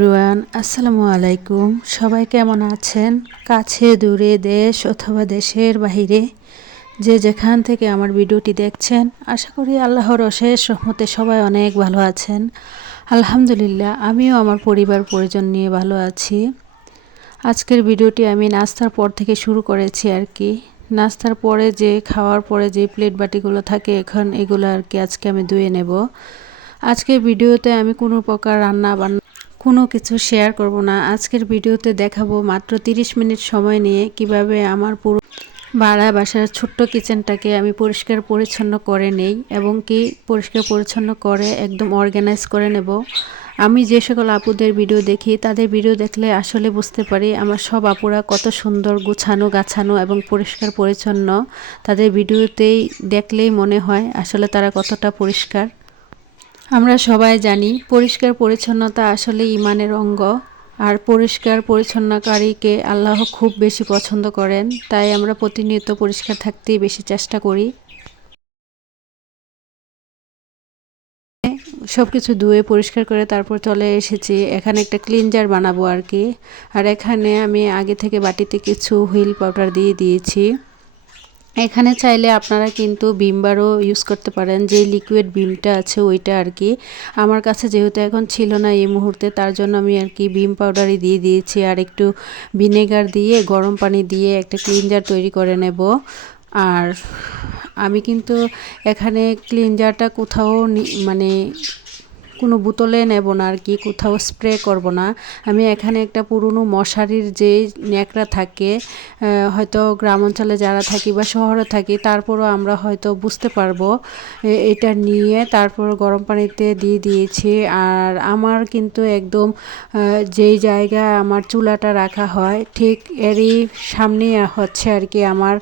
Everyone আসসালামু আলাইকুম। সবাই কেমন আছেন? কাছে, দূরে, দেশ অথবা দেশের বাহিরে, যে যেখান থেকে আমার ভিডিওটি দেখছেন, আশা করি আল্লাহর অশেষ রহমতে সবাই অনেক ভালো আছেন। আলহামদুলিল্লাহ, আমিও আমার পরিবার পরিজন নিয়ে ভালো আছি। আজকের ভিডিওটি আমি নাস্তার পর থেকে শুরু করেছি আর কি। নাস্তার পরে যে, খাওয়ার পরে যে প্লেট বাটিগুলো থাকে, এখন এগুলো আর কি আজকে আমি ধুয়ে নেব। আজকের ভিডিওতে আমি কোনো প্রকার রান্না বান্না কোনো কিছু শেয়ার করব না। আজকের ভিডিওতে দেখাবো মাত্র 30 মিনিট সময় নিয়ে কীভাবে আমার পুরো ভাড়া বাসার ছোট্ট কিচেনটাকে আমি পরিষ্কার পরিচ্ছন্ন করে নেই এবং কি পরিষ্কার পরিচ্ছন্ন করে একদম অর্গানাইজ করে নেব। আমি যে সকল আপুদের ভিডিও দেখি, তাদের ভিডিও দেখলে আসলে বুঝতে পারি আমার সব আপুরা কত সুন্দর গুছানো, গাছানো এবং পরিষ্কার পরিচ্ছন্ন। তাদের ভিডিওতেই দেখলেই মনে হয় আসলে তারা কতটা পরিষ্কার। আমরা সবাই জানি, পরিষ্কার পরিচ্ছন্নতা আসলে ইমানের অঙ্গ, আর পরিষ্কার পরিচ্ছন্নকারীকে আল্লাহ খুব বেশি পছন্দ করেন, তাই আমরা প্রতিনিয়ত পরিষ্কার থাকতেই বেশি চেষ্টা করি। সব কিছু ধুয়ে, পরিষ্কার করে তারপর চলে এসেছি। এখানে একটা ক্লিনজার বানাবো আর কি। আর এখানে আমি আগে থেকে বাটিতে কিছু হুইল পাউডার দিয়ে দিয়েছি। এখানে চাইলে আপনারা কিন্তু ভিমবারও ইউজ করতে পারেন। যে লিকুইড ভিমটা আছে ওইটা আর কি। আমার কাছে যেহেতু এখন ছিল না এই মুহূর্তে, তার জন্য আমি আর কি বিম পাউডারই দিয়ে দিয়েছি আর একটু ভিনেগার দিয়ে, গরম পানি দিয়ে একটা ক্লিনজার তৈরি করে নেব। আর আমি কিন্তু এখানে ক্লিনজারটা কোথাও মানে কোনো বোতলে নেব না আর কি, কোথাও স্প্রে করব না। আমি এখানে একটা পুরনো মশারির যে ন্যাকড়া থাকে হয়তো গ্রাম অঞ্চলে যারা থাকি বা শহরে থাকি, তারপরও আমরা হয়তো বুঝতে পারব এটা নিয়ে তারপর গরম পানিতে দিয়ে দিয়েছি। আর আমার কিন্তু একদম যেই জায়গায় আমার চুলাটা রাখা হয়, ঠিক এরই সামনেই হচ্ছে আর কি আমার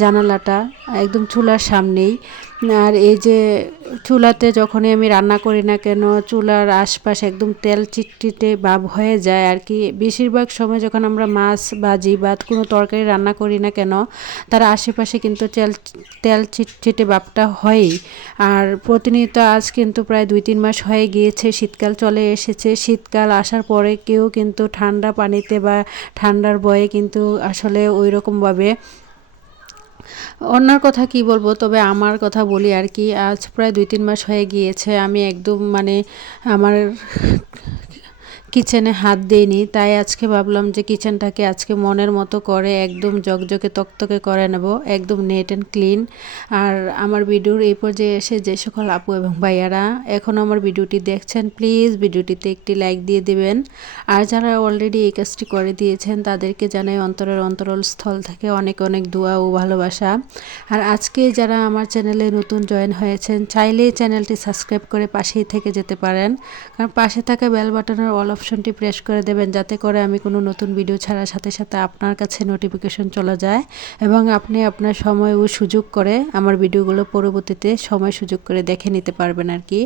জানালাটা, একদম চুলার সামনেই। আর এই যে চুলাতে যখনই আমি রান্না করি না কেন, চুলার আশপাশ একদম তেল চিটচিটে ভাব হয়ে যায় আর কি। বেশিরভাগ সময় যখন আমরা মাছ, ভাজি বা কোনো তরকারি রান্না করি না কেন, তার আশেপাশে কিন্তু তেল তেল চিটচিটে ভাবটা হয়ই। আর প্রতিনিয়ত আজ কিন্তু প্রায় দুই তিন মাস হয়ে গিয়েছে, শীতকাল চলে এসেছে। শীতকাল আসার পরে কেউ কিন্তু ঠান্ডা পানিতে বা ঠান্ডার বয়ে কিন্তু আসলে ওই রকমভাবে অন্যর কথা কি বলব? তবে আমার কথা বলি আর কি, আজ প্রায় দুই তিন মাস হয়ে গিয়েছে। আমি একদম মানে আমার কিচেনে হাত দিইনি, তাই আজকে ভাবলাম যে কিচেনটাকে আজকে মনের মতো করে একদম জকজকে তকতকে করে নেব, একদম নেট অ্যান্ড ক্লিন আর আমার ভিডিওর এই পর্যায়ে এসে যে সকল আপু এবং ভাইয়ারা, এখন আমার ভিডিওটি দেখছেন প্লিজ ভিডিওটিতে একটি লাইক দিয়ে দিবেন। আর যারা অলরেডি এই কাজটি করে দিয়েছেন, তাদেরকে জানাই অন্তরের অন্তরল স্থল থেকে অনেক অনেক দোয়া ও ভালোবাসা। আর আজকে যারা আমার চ্যানেলে নতুন জয়েন হয়েছেন, চাইলেই চ্যানেলটি সাবস্ক্রাইব করে পাশেই থেকে যেতে পারেন। কারণ পাশে থাকা বেল বাটনের অল অফ অপশনটি প্রেস করে দেবেন যাতে করে আমি কোনো নতুন ভিডিও ছাড়ার সাথে সাথে আপনার কাছে নোটিফিকেশন চলে যায় এবং আপনি আপনার সময় ও সুযোগ করে আমার ভিডিওগুলো পরবর্তীতে সময় সুযোগ করে দেখে নিতে পারবেন আর কি।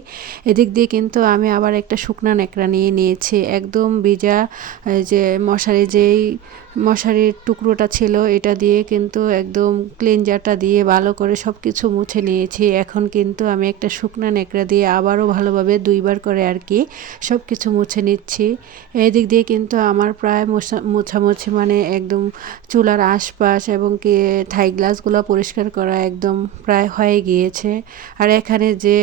এদিক দিয়ে কিন্তু আমি আবার একটা শুকনা ন্যাকড়া নিয়ে নিয়েছি। একদম বিজা যে মশারি যেই মশারির টুকরোটা ছিল, এটা দিয়ে কিন্তু একদম ক্লিনজারটা দিয়ে ভালো করে সব কিছু মুছে নিয়েছি। এখন কিন্তু আমি একটা শুকনা নেকড়া দিয়ে আবারও ভালোভাবে দুইবার করে আর কি সব কিছু মুছে নিচ্ছি। এই দিক দিয়ে কিন্তু আমার প্রায় মোছা, মোছামুছি মানে একদম চুলার আশপাশ এবং কি থাই গ্লাসগুলো পরিষ্কার করা একদম প্রায় হয়ে গিয়েছে। আর এখানে যে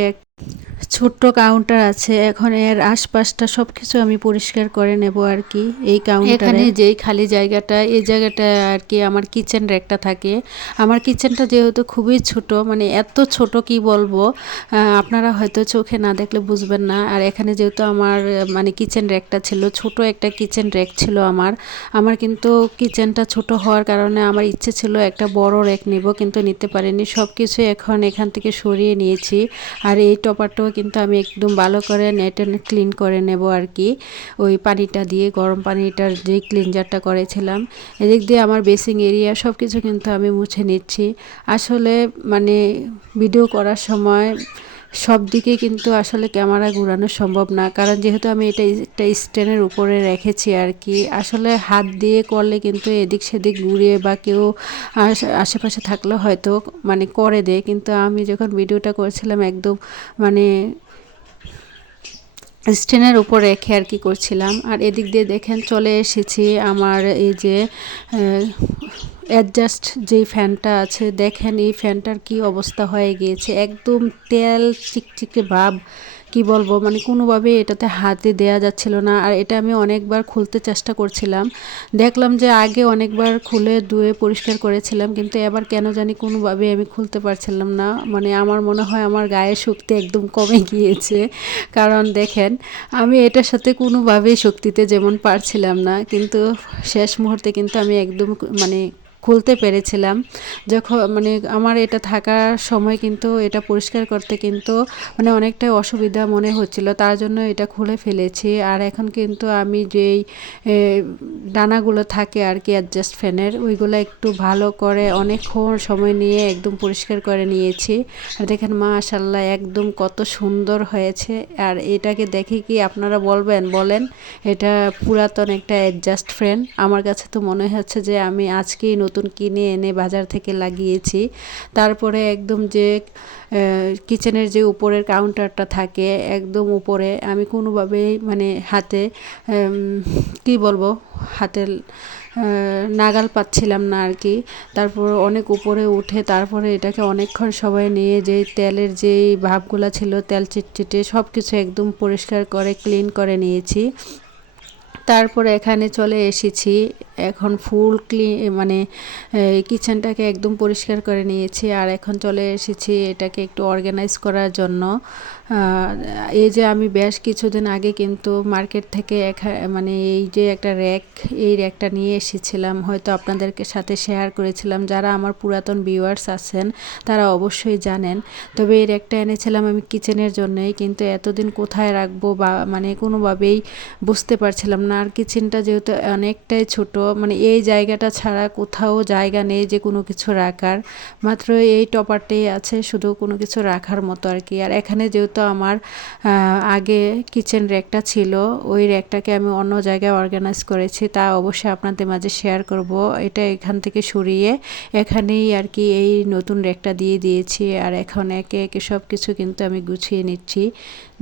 ছোট্ট কাউন্টার আছে এখন এর আশপাশটা সব কিছু আমি পরিষ্কার করে নেব আর কি এই কাউন্টারে যেই খালি জায়গাটা এই জায়গাটা আর কি আমার কিচেন র্যাকটা থাকে। আমার কিচেনটা যেহেতু খুবই ছোট মানে এত ছোট কি বলব আপনারা হয়তো চোখে না দেখলে বুঝবেন না। আর এখানে যেহেতু আমার মানে কিচেন র্যাকটা ছিল ছোট একটা কিচেন র্যাক ছিল আমার। আমার কিন্তু কিচেনটা ছোট হওয়ার কারণে আমার ইচ্ছে ছিল একটা বড় র্যাক নিব কিন্তু নিতে পারিনি। সব কিছু এখন এখান থেকে সরিয়ে নিয়েছি। আর এই টপারটাও কিন্তু আমি একদম ভালো করে নেট ক্লিন করে নেব আর কি। ওই পানিটা দিয়ে, গরম পানিটার যে ক্লিনজারটা করেছিলাম। এদিক দিয়ে আমার বেসিং এরিয়া সব কিছু কিন্তু আমি মুছে নিচ্ছি। আসলে মানে ভিডিও করার সময় সব দিকে কিন্তু আসলে ক্যামেরা ঘুরানো সম্ভব না। কারণ যেহেতু আমি এটা একটা স্ট্যান্ডের উপরে রেখেছি আর কি, আসলে হাত দিয়ে করলে কিন্তু এদিক সেদিক ঘুরিয়ে বা কেউ আশেপাশে থাকলে হয়তো মানে করে দেয়। কিন্তু আমি যখন ভিডিওটা করছিলাম একদম মানে স্ট্যান্ডের উপর রেখে আর কি করছিলাম। আর এদিক দিয়ে দেখেন চলে এসেছি আমার এই যে অ্যাডজাস্ট যেই ফ্যানটা আছে, দেখেন এই ফ্যানটার কি অবস্থা হয়ে গিয়েছে। একদম তেল চিকচিকে ভাব। কি বলব? মানে কোনোভাবে এটাতে হাতে দেয়া যাচ্ছিল না। আর এটা আমি অনেকবার খুলতে চেষ্টা করছিলাম। দেখলাম যে আগে অনেকবার খুলে ধুয়ে পরিষ্কার করেছিলাম, কিন্তু এবার কেন জানি কোনোভাবে আমি খুলতে পারছিলাম না। মানে আমার মনে হয় আমার গায়ে শক্তি একদম কমে গিয়েছে। কারণ দেখেন, আমি এটার সাথে কোনোভাবেই শক্তিতে যেমন পারছিলাম না, কিন্তু শেষ মুহূর্তে কিন্তু আমি একদম মানে খুলতে পেরেছিলাম। যখন মানে আমার এটা থাকার সময় কিন্তু এটা পরিষ্কার করতে কিন্তু মানে অনেকটাই অসুবিধা মনে হচ্ছিল। তার জন্য এটা খুলে ফেলেছি। আর এখন কিন্তু আমি যেই ডানাগুলো থাকে আর কি অ্যাডজাস্ট ফ্যানের ওইগুলো একটু ভালো করে অনেকক্ষণ সময় নিয়ে একদম পরিষ্কার করে নিয়েছি। আর দেখেন মাশাল্লাহ একদম কত সুন্দর হয়েছে। আর এটাকে দেখে কি আপনারা বলবেন? বলেন, এটা পুরাতন একটা অ্যাডজাস্ট ফ্যান আমার কাছে তো মনে হচ্ছে যে আমি আজকেই নতুন নতুন কিনে এনে বাজার থেকে লাগিয়েছি। তারপরে একদম যে কিচেনের যে উপরের কাউন্টারটা থাকে, একদম উপরে আমি কোনোভাবেই মানে হাতে কি বলব, হাতে নাগাল পাচ্ছিলাম না আর কি। তারপর অনেক উপরে উঠে তারপরে এটাকে অনেকক্ষণ সবাই নিয়ে যে তেলের যেই ভাবগুলো ছিল, তেল চিটচিটে সব কিছু একদম পরিষ্কার করে, ক্লিন করে নিয়েছি। তারপর এখানে চলে এসেছি এখন ফুল ক্লি মানে কিচেনটাকে একদম পরিষ্কার করে নিয়েছি আর এখন চলে এসেছি এটাকে একটু অর্গানাইজ করার জন্য। এই যে আমি বেশ কিছুদিন আগে কিন্তু মার্কেট থেকে মানে এই যে একটা র্যাক এই র্যাকটা নিয়ে এসেছিলাম। হয়তো আপনাদেরকে সাথে শেয়ার করেছিলাম। যারা আমার পুরাতন ভিউয়ার্স আছেন, তারা অবশ্যই জানেন। তবে এই র্যাকটা এনেছিলাম আমি কিচেনের জন্যই, কিন্তু এতদিন কোথায় রাখব বা মানে কোনোভাবেই বুঝতে পারছিলাম না। আর কিচেনটা যেহেতু অনেকটাই ছোট মানে এই জায়গাটা ছাড়া কোথাও জায়গা নেই যে কোনো কিছু রাখার। মাত্র এই টপারটাই আছে, শুধু কোনো কিছু রাখার মতো আর কি। আর এখানে যেহেতু আমার আগে কিচেন র্যাকটা ছিল, ওই র্যাকটাকে আমি অন্য জায়গায় অর্গানাইজ করেছি, তা অবশ্যই আপনাদের মাঝে শেয়ার করব। এটা এখান থেকে সরিয়ে এখানেই আর কি এই নতুন র্যাকটা দিয়ে দিয়েছি। আর এখন একে একে সব কিছু কিন্তু আমি গুছিয়ে নিচ্ছি।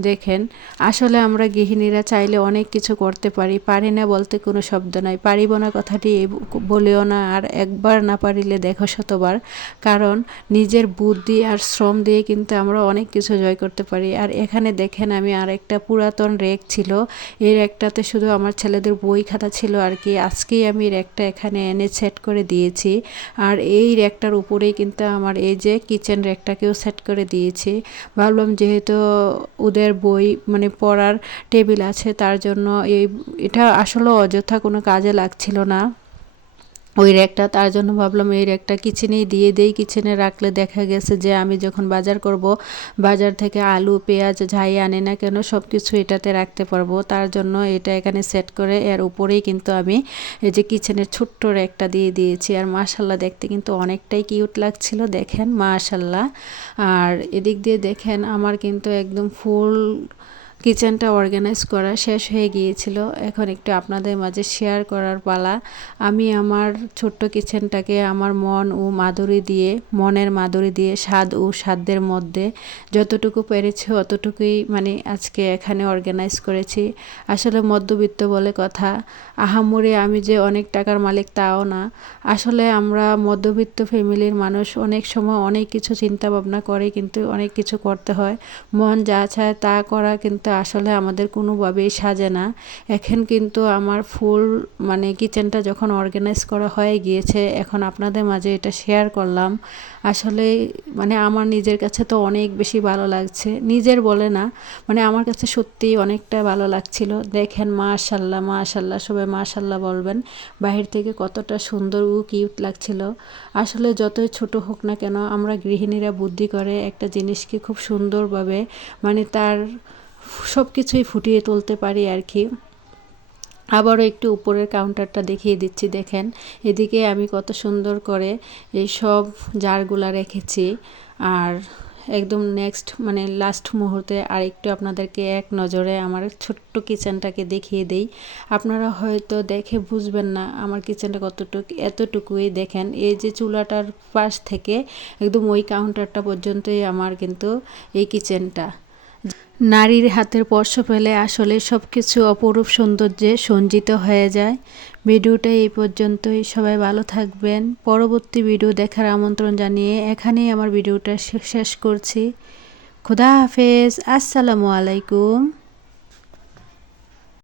দেখেন, আসলে আমরা গৃহিণীরা চাইলে অনেক কিছু করতে পারি পারি না বলতে কোনো শব্দ নাই। পারিব না কথাটি বলেও না, আর একবার না পারিলে দেখো শতবার, কারণ নিজের বুদ্ধি আর শ্রম দিয়ে কিন্তু আমরা অনেক কিছু জয় করতে পারি। আর এখানে দেখেন, আমি আর একটা পুরাতন রেক ছিল, এই রেকটাতে শুধু আমার ছেলেদের বই খাতা ছিল আর কি। আজকেই আমি রেকটা এখানে এনে সেট করে দিয়েছি। আর এই রেকটার উপরেই কিন্তু আমার এই যে কিচেন রেকটাকেও সেট করে দিয়েছি। ভাবলাম যেহেতু ওদের বই মানে পড়ার টেবিল আছে, তার জন্য এই, এটা আসলে অযথা কোনো কাজে লাগছিল না। ওই র্যাকটা, তার জন্য ভাবলাম এই র্যাকটা কিচেনেই দিয়ে দেই। কিচেনে রাখলে দেখা গেছে যে আমি যখন বাজার করব, বাজার থেকে আলু, পেঁয়াজ, ঝাই আনে না কেন সব কিছু এটাতে রাখতে পারব। তার জন্য এটা এখানে সেট করে, এর উপরেই কিন্তু আমি এই যে কিচেনের ছোট্ট র্যাকটা দিয়ে দিয়েছি। আর মাশাল্লাহ দেখতে কিন্তু অনেকটাই কিউট লাগছিল, দেখেন মাশাল্লাহ। আর এদিক দিয়ে দেখেন আমার কিন্তু একদম ফুল কিচেনটা অর্গানাইজ করা শেষ হয়ে গিয়েছিল। এখন একটু আপনাদের মাঝে শেয়ার করার পালা। আমি আমার ছোট্ট কিচেনটাকে আমার মন ও মাধুরী দিয়ে, মনের মাধুরী দিয়ে, স্বাদ ও সাধ্যের মধ্যে যতটুকু পেরেছি অতটুকুই মানে আজকে এখানে অর্গানাইজ করেছি। আসলে মধ্যবিত্ত বলে কথা আহামরে আমি যে অনেক টাকার মালিক তাও না। আসলে আমরা মধ্যবিত্ত ফ্যামিলির মানুষ অনেক সময় অনেক কিছু চিন্তা ভাবনা করে, কিন্তু অনেক কিছু করতে হয়। মন যা চায় তা করা, কিন্তু আসলে আমাদের কোনোভাবেই সাজে না। এখন কিন্তু আমার ফুল মানে কিচেনটা যখন অর্গানাইজ করা হয়ে গিয়েছে, এখন আপনাদের মাঝে এটা শেয়ার করলাম। আসলে মানে আমার নিজের কাছে তো অনেক বেশি ভালো লাগছে। নিজের বলে না মানে আমার কাছে সত্যিই অনেকটা ভালো লাগছিল। দেখেন, মাশাল্লাহ মাশাল্লাহ, সবাই মাশাল্লাহ বলবেন। বাহির থেকে কতটা সুন্দর ও কিউট লাগছিল। আসলে যতই ছোট হোক না কেন, আমরা গৃহিণীরা বুদ্ধি করে একটা জিনিসকে খুব সুন্দরভাবে মানে তার সব কিছুই ফুটিয়ে তুলতে পারি আর কি। আবারও একটু উপরের কাউন্টারটা দেখিয়ে দিচ্ছি, দেখেন। এদিকে আমি কত সুন্দর করে এই সব জারগুলা রেখেছি। আর একদম নেক্সট মানে লাস্ট মুহূর্তে আর একটু আপনাদেরকে এক নজরে আমার ছোট্ট কিচেনটাকে দেখিয়ে দেই। আপনারা হয়তো দেখে বুঝবেন না আমার কিচেনটা কতটুকু, এতটুকুই। দেখেন, এই যে চুলাটার পাশ থেকে একদম ওই কাউন্টারটা পর্যন্তই আমার কিন্তু এই কিচেনটা নারীর হাতের স্পর্শ পেলে আসলে সব কিছু অপরূপ সৌন্দর্যে সঞ্জিত হয়ে যায়। ভিডিওটা এই পর্যন্তই। সবাই ভালো থাকবেন। পরবর্তী ভিডিও দেখার আমন্ত্রণ জানিয়ে এখানেই আমার ভিডিওটা শেষ করছি। খুদা হাফেজ। আসসালামু আলাইকুম।